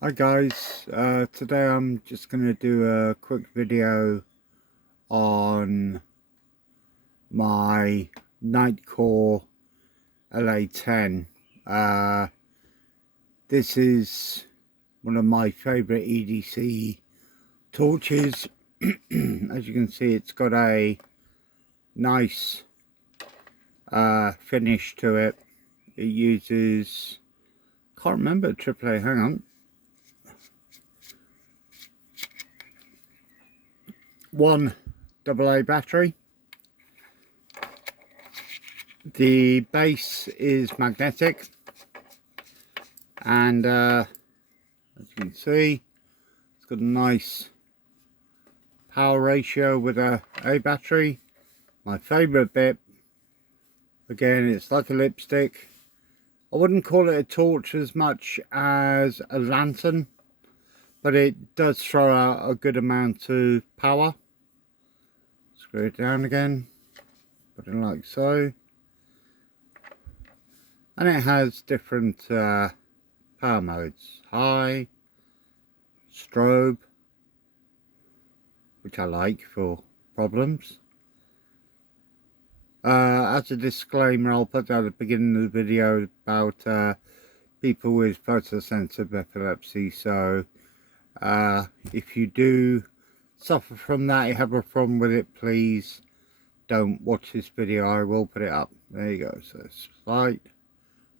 Hi guys, today I'm just going to do a quick video on my Nightcore LA10. This is one of my favourite EDC torches. As you can see, it's got a nice finish to it. It uses, can't remember, AAA, hang on. One AA battery. The base is magnetic, and as you can see, it's got a nice power ratio with a battery. My favourite bit, again, it's like a lipstick. I wouldn't call it a torch as much as a lantern, but it does throw out a good amount of power. Screw it down again, put it like so. And it has different power modes: high, strobe, which I like for problems. As a disclaimer, I'll put that at the beginning of the video about people with photosensitive epilepsy. So if you do suffer from that, you have a problem with it, please don't watch this video. I will put it up. There you go. So slight,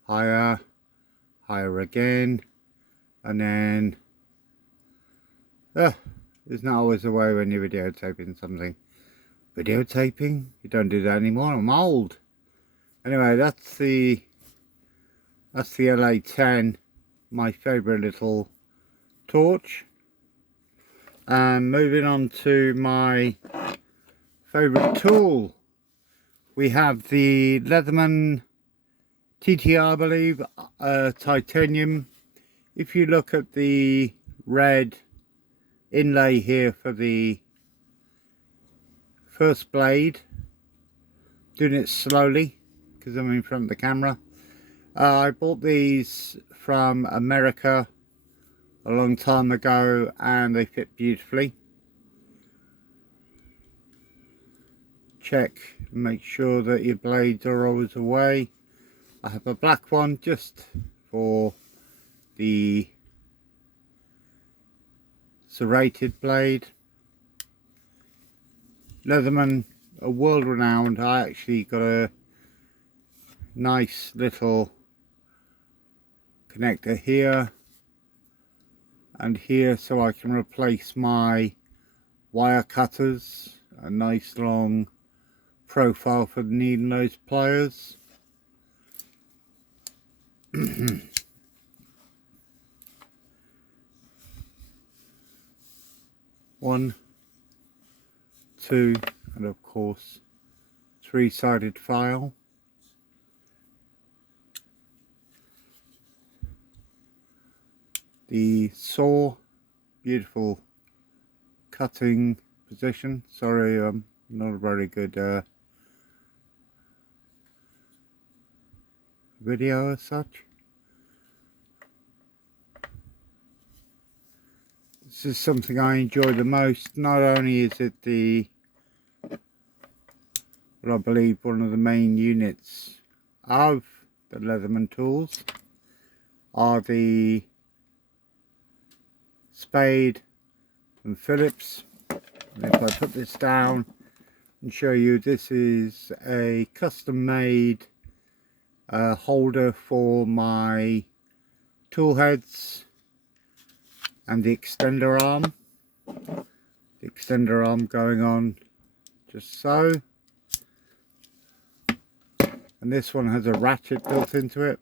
higher, higher again, and then there's not always a way when you're videotaping something. Videotaping? You don't do that anymore. I'm old. Anyway, that's the LA10, my favourite little torch. And moving on to my favourite tool, we have the Leatherman TTI, I believe, titanium. If you look at the red inlay here for the first blade, doing it slowly because I'm in front of the camera. I bought these from America a long time ago and they fit beautifully. Check, make sure that your blades are always away. I have a black one just for the serrated blade. Leatherman are world renowned. I actually got a nice little connector here and here so I can replace my wire cutters. A nice long profile for needing those pliers. One, two, and of course three-sided file. The saw, beautiful cutting position. Sorry, not a very good video as such. This is something I enjoy the most. Not only is it what I believe one of the main units of the Leatherman tools are the spade and Phillips. And if I put this down and show you, this is a custom made holder for my tool heads and the extender arm. The extender arm going on just so. And this one has a ratchet built into it,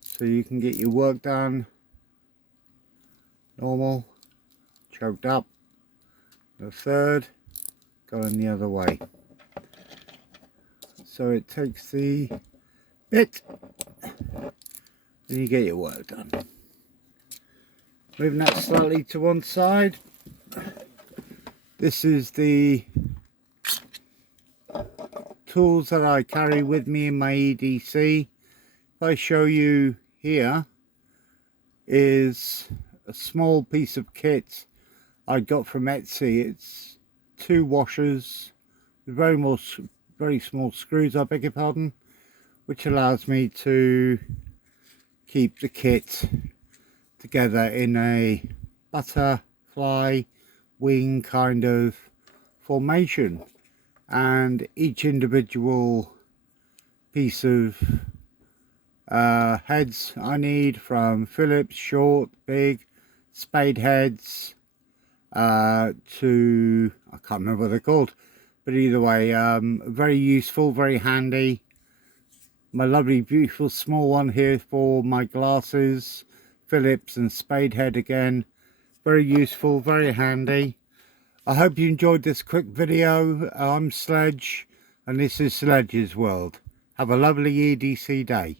so you can get your work done normal, choked up. The third going the other way, so it takes the bit and you get your work done. Moving that slightly to one side, this is the tools that I carry with me in my EDC. If I show you here, is a small piece of kit I got from Etsy. It's 2 washers with very small screws, I beg your pardon, which allows me to keep the kit together in a butterfly wing kind of formation, and each individual piece of heads I need, from Phillips, short, big, spade heads, to, I can't remember what they're called, but either way, very useful, very handy. My lovely beautiful small one here for my glasses, Phillips and spade head again, very useful, very handy. I hope you enjoyed this quick video. I'm Sledge and this is Sledge's World. Have a lovely EDC day.